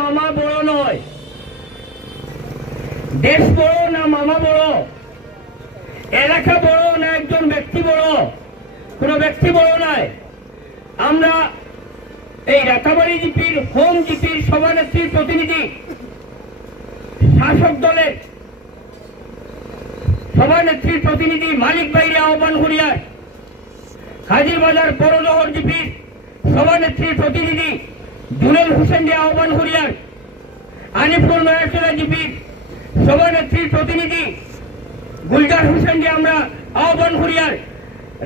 মামা বড় নয়, দেশ বড় না মামা বড়, এলাকা বড় না একজন ব্যক্তি বড়, কোন ব্যক্তি বড় নয়। আমরা এই রাতাবাড়ি জিপির হোম জিপির সভানেত্রীর প্রতিনিধি, শাসক দলের সভানেত্রীর প্রতিনিধি মালিক ভাইরে আহ্বান করিয়ার, হাজিরবাজার পৌরশহর জিপির সভানেত্রীর প্রতিনিধি জুনেল হোসেনকে আহ্বান করিয়ার, আনিপুর নয়াচলা জিপির সভানেত্রীর প্রতিনিধি গুলজার হোসেনকে আমরা আহ্বান করিয়ার,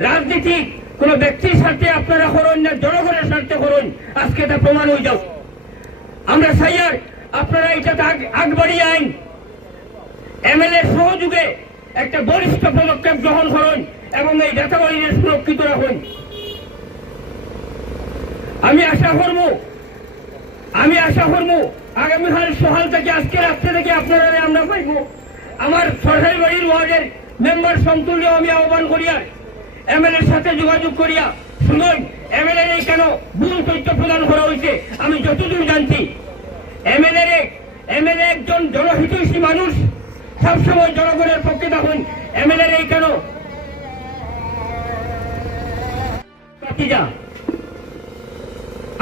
রাজনীতি কোন ব্যক্তির স্বার্থে আপনারা করুন না জনগণের স্বার্থে করুন, আজকে তা প্রমাণ হয়ে যাও। আমরা চাই আর আপনারা এটা আগ বাড়িয়ে আইন এমএলএ সহযোগে একটা বরিষ্ঠ পদক্ষেপ গ্রহণ করুন এবং এই রাতাবাড়িকে সুরক্ষিত রাখুন। আমি আশা করব আগামীকাল সকাল থেকে আজকে রাত্রে থেকে আপনারা আমরা পাইব। আমার সরকারি বাড়ির ওয়ার্ডের মেম্বার সমতুল্য আমি আহ্বান করিয়া এমএলএ সাথে যোগাযোগ করিয়া শুনুন, এমএলএ কেন ভুল তথ্য প্রদান করা হয়েছে। আমি যতদূর জানছি এমএলএ একজন জনহিতৈষী মানুষ, সবসময় জনগণের পক্ষে থাকুন। এমএলএ কেন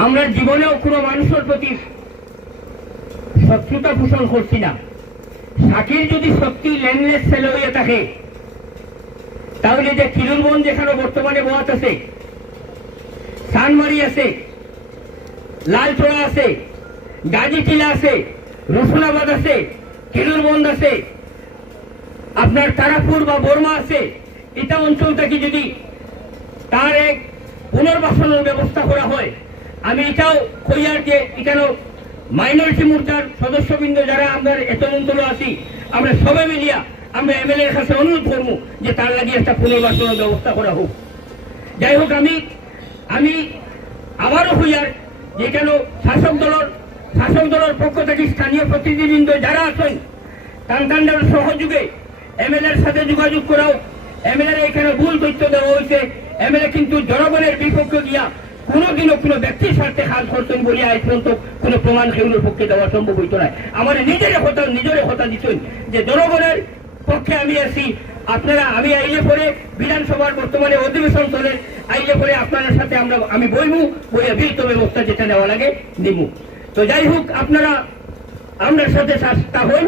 আমরা জীবনেও কোনো মানুষের প্রতি শত্রুতা পোষণ করছি না। শাকির যদি সত্যি লেনলেস ছেলে হয়ে থাকে তাহলে যে কিলুরবন যেখানে বর্তমানে বোয়াত আছে, সানমারি আছে, লালচড়া আছে, গাজীটিলা আছে, রসুলাবাদ আছে, কিলুরবন্দ আছে, আপনার তারাপুর বা বর্মা আছে, এটা অঞ্চল থেকে যদি তার এক পুনর্বাসনের ব্যবস্থা করা হয়, আমি এটাও কইয়ার যে এখানে মাইনরিটি মোর্চার সদস্যবৃন্দ যারা আমরা এত অঞ্চল আছি, আমরা সবাই মিলিয়া আমরা এমএলএ এর কাছে অনুরোধ করবো যে তার লাগিয়ে একটা পুনর্বাসনের ব্যবস্থা করা হোক। যাই হোক, আমি আবারও হইয়ার যে কেন শাসক দলের পক্ষ থেকে স্থানীয় প্রতিনিধিবৃন্দ যারা আছেন তার সহযোগে এমএলএ এর সাথে যোগাযোগ করাও। এমএলএ এখানে ভুল তথ্য দেওয়া হয়েছে। এমএলএ কিন্তু জনগণের বিপক্ষে গিয়া কোনোদিনও কোনো ব্যক্তির স্বার্থে কাজ করতেন বলে আজ পর্যন্ত কোনো প্রমাণ সেগুলোর পক্ষে দেওয়া সম্ভব হইত না। আমার নিজের কথা দিচ্ছেন যে জনগণের পক্ষে আমি আছি। আমি আইলে পরে বিধানসভার বর্তমানে অধিবেশন চলে, আইলে পরে আপনার সাথে আমি বইয়া বিহিত ব্যবস্থা যেটা নেওয়া লাগে নিব। তো যাই হোক, আপনারা আমার সাথে হন।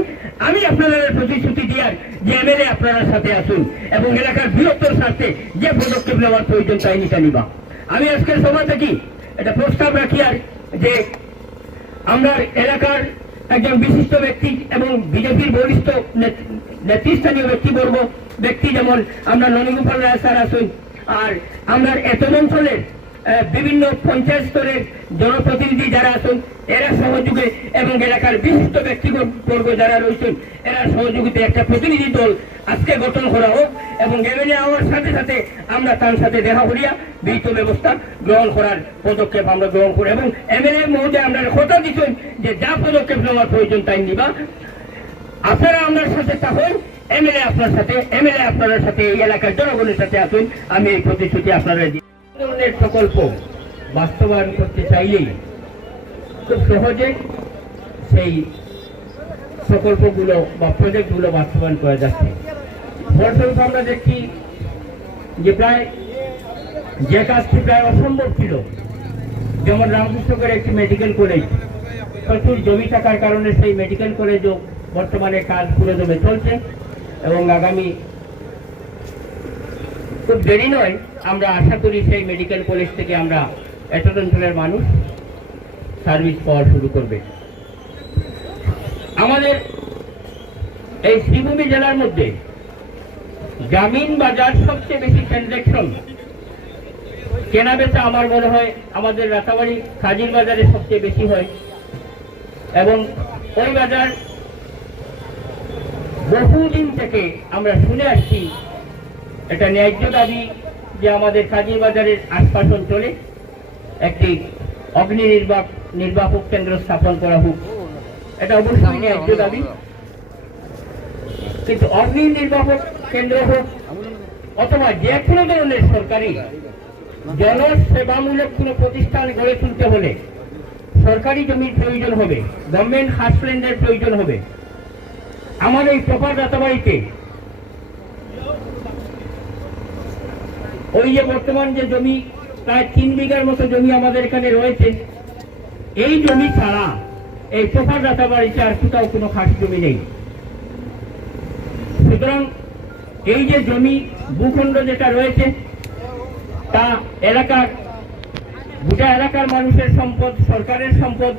আমি আপনাদের প্রতিশ্রুতি দিয়ার যে এমএলএ আপনারা সাথে আসুন এবং এলাকার বৃহত্তর স্বার্থে যে পদক্ষেপ নেওয়ার প্রয়োজন তাই নিতে নিবা। আমি আজকের সভা থেকে একটা প্রস্তাব রাখি আর যে আমরা এলাকার একজন বিশিষ্ট ব্যক্তি এবং বিজেপির বরিষ্ঠ নেতৃস্থানীয় ব্যক্তি যেমন আমরা ননীগোপাল রায় স্যার আসুন, আর আমরা এত অঞ্চলের বিভিন্ন পঞ্চায়েত স্তরের জনপ্রতিনিধি যারা আছেন এরা সহযোগে এবং এলাকার বিশিষ্ট ব্যক্তিবর্গ যারা রয়েছেন এরা সহযোগিতা একটা প্রতিনিধি দল আজকে গঠন করা হোক এবং এমএলএ হওয়ার সাথে সাথে আমরা তার সাথে দেখা করিয়া বিহিত ব্যবস্থা গ্রহণ করার পদক্ষেপ আমরা গ্রহণ করি এবং এমএলএ মহোদয় আমরা কথা দিচ্ছেন যে যা পদক্ষেপ নেওয়ার প্রয়োজন তাই নিবা। আপনারা আমার সাথে থাকুন, এমএলএ আপনার সাথে এই এলাকার জনগণের সাথে আসুন। আমি এই প্রতিশ্রুতি আপনারা দিই। ধরনের প্রকল্প বাস্তবায়ন করতে চাইলেই খুব সহজে সেই প্রকল্পগুলো বা প্রজেক্টগুলো বাস্তবায়ন করা যাচ্ছে। ফলস্বরূপ আমরা দেখছি যে যে কাজটি প্রায় অসম্ভব ছিল, যেমন রামকৃষ্ণগড়ে একটি মেডিকেল কলেজ, প্রচুর জমি থাকার কারণে সেই মেডিকেল কলেজও বর্তমানে কাজ পুরোদমে চলছে এবং আগামী খুব দেরি নয় আমরা আশা করি সেই মেডিকেল কলেজ থেকে আমরা এত অঞ্চলের মানুষ সার্ভিস পাওয়া শুরু করবে। আমাদের এই শ্রীভূমি জেলার মধ্যে গ্রামীণ বাজার সবচেয়ে বেশি ট্রানজাকশন কেনাবেচা আমার মনে হয় আমাদের রাতাবাড়ি খাজির বাজারে সবচেয়ে বেশি হয় এবং ওই বাজার বহুদিন থেকে আমরা শুনে আসছি এটা ন্যায্য দাবি যে আমাদের কাজীর বাজারের আশপাশ অঞ্চলে একটি অগ্নি নির্বাপক কেন্দ্র স্থাপন করা হোক। এটা অবশ্যই ন্যায্য দাবি, কিন্তু অগ্নি নির্বাপক কেন্দ্র হোক অথবা যে কোনো ধরনের সরকারি জনসেবামূলক কোনো প্রতিষ্ঠান গড়ে তুলতে হলে সরকারি জমির প্রয়োজন হবে, গভর্নমেন্ট হাউসল্যান্ডের প্রয়োজন হবে। আমার এই প্রপার রাতাবাড়িতে ওই যে বর্তমান যে জমি প্রায় 3 বিঘার মতো জমি আমাদের এখানে রয়েছে, এই জমি ছাড়া এই প্রপার রাতাবাড়িতে আর কোথাও কোনো খাস জমি নেই। সুতরাং এই যে জমি ভূখণ্ড যেটা রয়েছে তা এলাকার গোটা এলাকার মানুষের সম্পদ, সরকারের সম্পদ।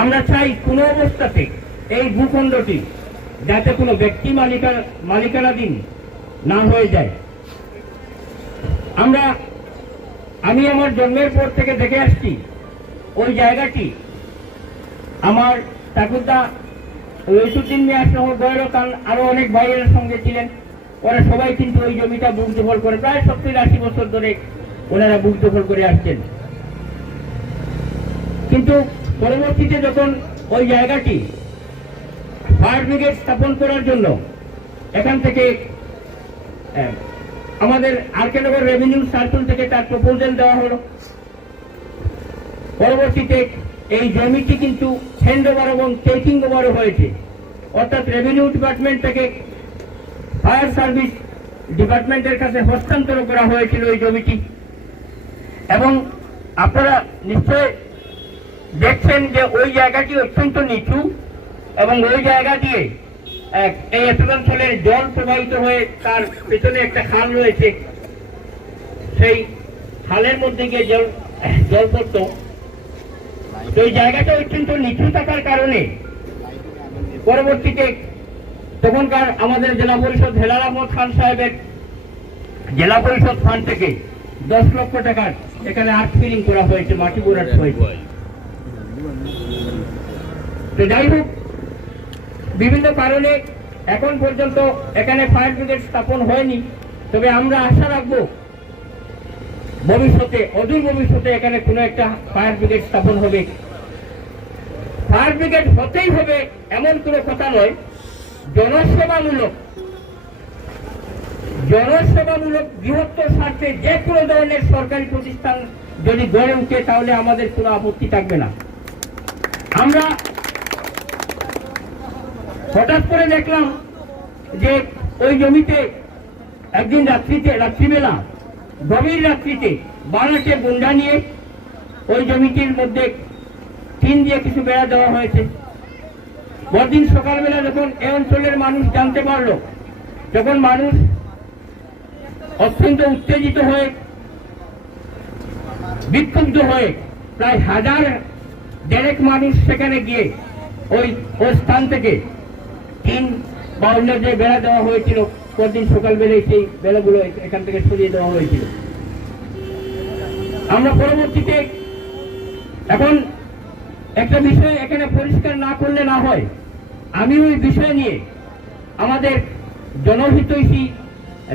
আমরা চাই কোনো অবস্থাতে এই ভূখণ্ডটি যাতে কোনো ব্যক্তি মালিকানাধীন না হয়ে যায়। আমি আমার জন্মের পর থেকে দেখে আসছি ওই জায়গাটি আমার ঠাকুরদা রইসুদ্দিন মিয়া সহ গয়রকান আরো অনেক ভাইয়ের সঙ্গে ছিলেন। ওরা সবাই কিন্তু ওই জমিটা বুক দখল করে প্রায় 70-80 বছর ধরে ওনারা বুক দখল করে আসছেন। কিন্তু পরবর্তীতে যখন ওই জায়গাটি ফায়ার ব্রিগেড স্থাপন করার জন্য এখান থেকে আমাদের আরকেনগর রেভিনিউ সার্কেল থেকে তার প্রপোজাল দেওয়া হলো। পরবর্তীতে এই জমিটি কিন্তু হ্যান্ড ওভার এবং টেকিং ওভারও হয়েছে, অর্থাৎ রেভিনিউ ডিপার্টমেন্ট থেকে ফায়ার সার্ভিস ডিপার্টমেন্টের কাছে হস্তান্তর করা হয়েছিল এই জমিটি। এবং আপনারা নিশ্চয় দেখছেন যে ওই জায়গাটি অত্যন্ত নিচু এবং ওই জায়গা দিয়ে এই অঞ্চলের জল প্রবাহিত হয়ে তার পেছনে একটা খাল রয়েছে, সেই খালের মধ্যে গিয়ে জল পড়ত। তো এই জায়গাটা অত্যন্ত নিচু থাকার কারণে পরবর্তীতে তখনকার আমাদের জেলা পরিষদ হেলাল আহমদ খান সাহেবের জেলা পরিষদ ফান্ড থেকে 10 লক্ষ টাকার এখানে আর্থ ফিলিং করা হয়েছে, মাটি বোরাট হয়েছে। তো যাই হোক, বিভিন্ন কারণে এখন পর্যন্ত এখানে ফায়ার ব্রিগেড স্থাপন হয়নি। তবে আমরা আশা রাখবো ভবিষ্যতে, অদূর ভবিষ্যতে এখানে কোনো একটা ফায়ার ব্রিগেড স্থাপন হবে। ফায়ার ব্রিগেড হতেই হবে এমন কোনো কথা নয়, জনসেবামূলক বৃহত্তর স্বার্থে যে কোনো ধরনের সরকারি প্রতিষ্ঠান যদি গড়ে উঠে তাহলে আমাদের কোনো আপত্তি থাকবে না। আমরা হঠাৎ করে দেখলাম যে ওই জমিতে একদিন রাত্রিবেলা গভীর রাত্রিতে বারাকে গুন্ডা নিয়ে ওই জমিটির মধ্যে টিন দিয়ে কিছু বেড়া দেওয়া হয়েছে। পরদিন সকালবেলা যখন এই অঞ্চলের মানুষ জানতে পারলো, যখন মানুষ অত্যন্ত উত্তেজিত হয়ে বিক্ষুব্ধ হয়ে প্রায় 1000 মানুষ সেখানে গিয়ে ওই স্থান থেকে টিন বা অন্য যে বেড়া দেওয়া হয়েছিল পরদিন সকালবেলায় সেই বেড়াগুলো এখান থেকে সরিয়ে দেওয়া হয়েছিল। আমরা পরবর্তীতে এখন একটা বিষয় এখানে পরিষ্কার না করলে না হয়, আমি ওই বিষয় নিয়ে আমাদের জনহিতৈষী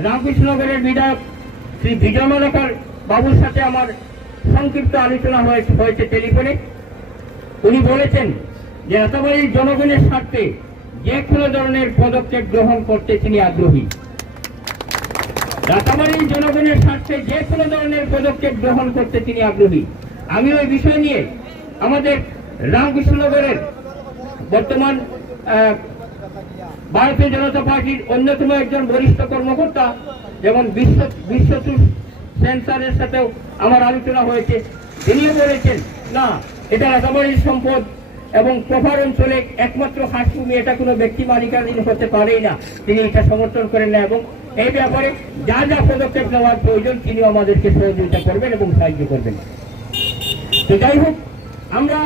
রামকৃষ্ণনগরের বিধায়ক শ্রী বিজয় মালাকার বাবুর সাথে আমার সংক্ষিপ্ত আলোচনা হয়েছে টেলিফোনে। উনি বলেছেন যে রাতাবাড়ির জনগণের স্বার্থে যে কোনো ধরনের পদক্ষেপ গ্রহণ করতে তিনি আগ্রহী। রাতাবাড়ির জনগণের স্বার্থে যে কোনো ধরনের পদক্ষেপ গ্রহণ করতে তিনি আগ্রহী। আমি ওই বিষয় নিয়ে আমাদের রামকৃষ্ণনগরের বর্তমান ভারতীয় জনতা পার্টির অন্যতম একজন বরিষ্ঠ কর্মকর্তা যেমন বিশ্বতুষ সেন্সারের সাথেও আমার আলোচনা হয়েছে। তিনিও বলেছেন না, এটা রাতাবাড়ির সম্পদ এবং প্রপার অঞ্চলে একমাত্র খাসভূমি, এটা কোনো ব্যক্তি মালিকানাধীন হতে পারেই না। তিনি এটা সমর্থন করেন না এবং এই ব্যাপারে যা যা পদক্ষেপ নেওয়ার প্রয়োজন তিনিও আমাদেরকে সহযোগিতা করবেন এবং সাহায্য করবেন। তো যাই হোক, আমরা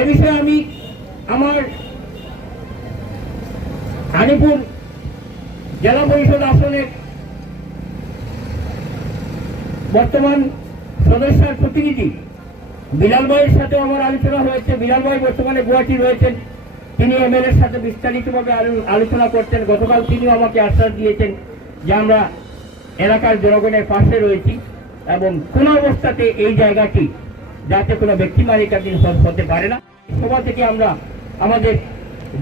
এ বিষয়ে আমি আমার আলিপুর জেলা পরিষদ আসনের বর্তমান সদস্যের প্রতিনিধি বিলাল ভাইয়ের সাথে আমার আলোচনা হয়েছে। বিলাল ভাই বর্তমানে গুয়াহাটি রয়েছেন, তিনি এমএলএর সাথে বিস্তারিতভাবে আলোচনা করতেন। গতকাল তিনিও আমাকে আশ্বাস দিয়েছেন যে আমরা এলাকার জনগণের পাশে রয়েছি এবং কোনো অবস্থাতে এই জায়গাটি যাতে কোনো ব্যক্তি মালিকাধীন হতে পারে না। সভা থেকে আমরা আমাদের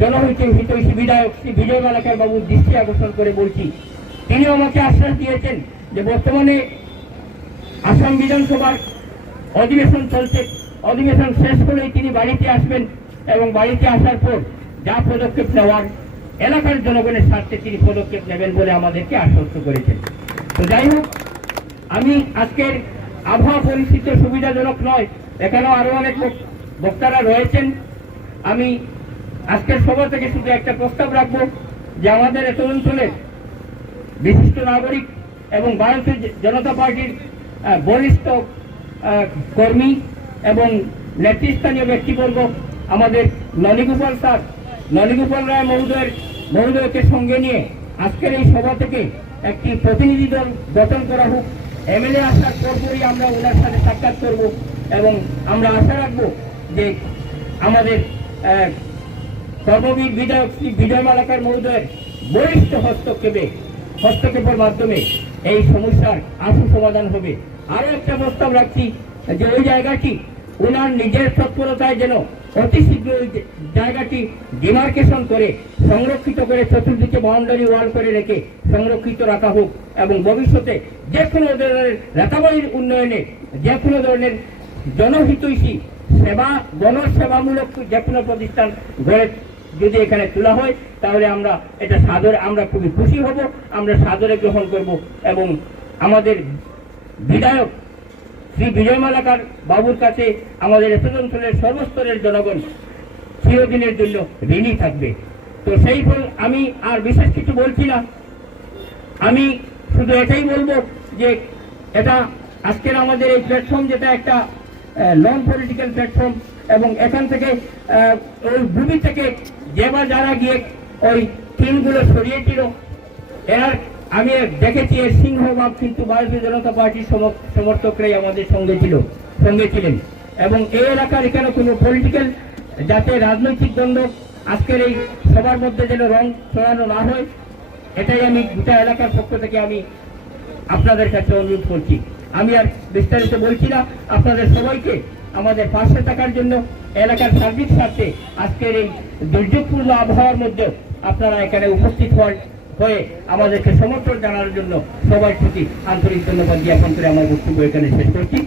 জনহিতৈষী বিধায়ক শ্রী বিজয় মালাকার বাবুর দৃষ্টি আকর্ষণ করে বলছি, তিনিও আমাকে আশ্বাস দিয়েছেন যে বর্তমানে আসাম বিধানসভার অধিবেশন চলছে, অধিবেশন শেষ হলেই তিনি বাড়িতে আসবেন এবং বাড়িতে আসার পর যা পদক্ষেপ নেওয়ার এলাকার জনগণের স্বার্থে তিনি পদক্ষেপ নেবেন বলে আমাদেরকে আশ্বস্ত করেছেন। তো যাই হোক, আমি আজকের আবহাওয়া পরিস্থিতি সুবিধাজনক নয়, এখানেও আরো অনেক বক্তারা রয়েছেন। আমি আজকের সভা থেকে শুধু একটা প্রস্তাব রাখবো যে আমাদের এত অঞ্চলের বিশিষ্ট নাগরিক এবং ভারতীয় জনতা পার্টির বরিষ্ঠ কর্মী এবং নেতৃস্থানীয় ব্যক্তিবর্গ আমাদের নলিগোপাল স্যার, নলিগোপাল রায় মহোদয়কে সঙ্গে নিয়ে আজকের এই সভা থেকে একটি প্রতিনিধি দল গঠন করা হোক। এমএলএ আসার পরপরই আমরা ওনার সাথে সাক্ষাৎ করব এবং আমরা আশা রাখবো যে আমাদের কর্মবীর বিধায়ক শ্রী বিজয় মালাকার মহোদয়ের বরিষ্ঠ হস্তক্ষেপের মাধ্যমে এই সমস্যার আশু সমাধান হবে। আরো একটা প্রস্তাব রাখছি যে ওই জায়গাটি ওনার নিজের তৎপরতায় যেন অতি শীঘ্র ওই জায়গাটি ডিমার্কেশন করে সংরক্ষিত করে চতুর্দিকে বাউন্ডারি ওয়াল করে রেখে সংরক্ষিত রাখা হোক এবং ভবিষ্যতে যে কোনো ধরনের রেতাবাড়ির উন্নয়নে যে কোনো ধরনের জনহিতৈষী সেবা গণসেবামূলক যে কোনো প্রতিষ্ঠান গড়ে যদি এখানে তোলা হয় তাহলে আমরা এটা সাদরে আমরা খুবই খুশি হব, আমরা সাদরে গ্রহণ করব এবং আমাদের বিধায়ক শ্রী বিজয় মালাকার বাবুর কাছে আমাদের এত অঞ্চলের সর্বস্তরের জনগণ চিরদিনের জন্য ঋণী থাকবে। তো সেই ফল আমি আর বিশেষ কিছু বলছি না, আমি শুধু এটাই বলবো যে এটা আজকের আমাদের এই প্ল্যাটফর্ম যেটা একটা নন পলিটিক্যাল প্ল্যাটফর্ম এবং এখান থেকে ওই ভূমি থেকে যারা গিয়ে ওই টিমগুলো সরিয়েছিল এরা আমি দেখেছি এর সিংহভাগ কিন্তু ভারতীয় জনতা পার্টির সমর্থকরাই আমাদের সঙ্গে ছিলেন এবং এই এলাকার এখানে কোনো পলিটিক্যাল যাতে রাজনৈতিক দ্বন্দ্ব আজকের এই সবার মধ্যে যেন রং ছড়ানো না হয় এটাই আমি গোটা এলাকার পক্ষ থেকে আমি আপনাদের কাছে অনুরোধ করছি। আমি আর বিস্তারিত বলছি না, আপনাদের সবাইকে আমাদের পাশে থাকার জন্য এলাকার সার্বিক স্বার্থে আজকের এই দুর্যোগপূর্ণ আবহাওয়ার মধ্যে আপনারা এখানে উপস্থিত হয়ে আমাদেরকে সমর্থন জানানোর জন্য সবার প্রতি আন্তরিক ধন্যবাদ জ্ঞাপন করে আমার বক্তব্য এখানে শেষ করছি।